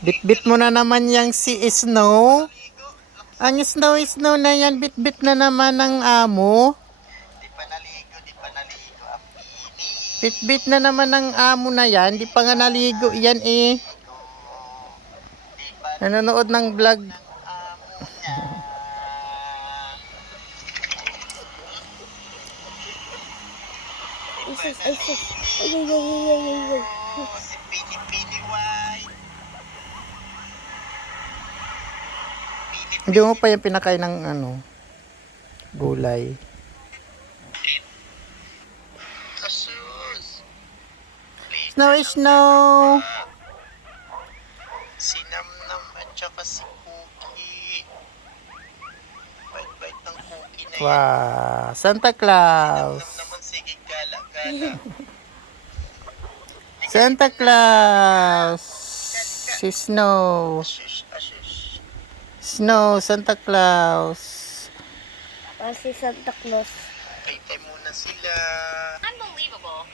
Bit-bit mo na naman yang si Snow. Ang Snow na yan, bit-bit na naman ng amo. Di pa naligo, di pa naligo. Ang init. Bit-bit na naman ng amo na yan. Di pa nga naligo yan eh. Di pa Nanonood ng vlog. ng amo niya. Si Pini White. Hindi mo pa yung pinakain ng gulay. Asus. Snow. Si Namnam at saka si Cookie. Bait-bait ng Cookie na yan. Wow, Santa Namnam Claus. naman, sige, gala-gala. Santa Claus. Si Snow. Ashush, ashush. Snow, Santa Claus. Si Santa Claus. Kay muna sila. Unbelievable.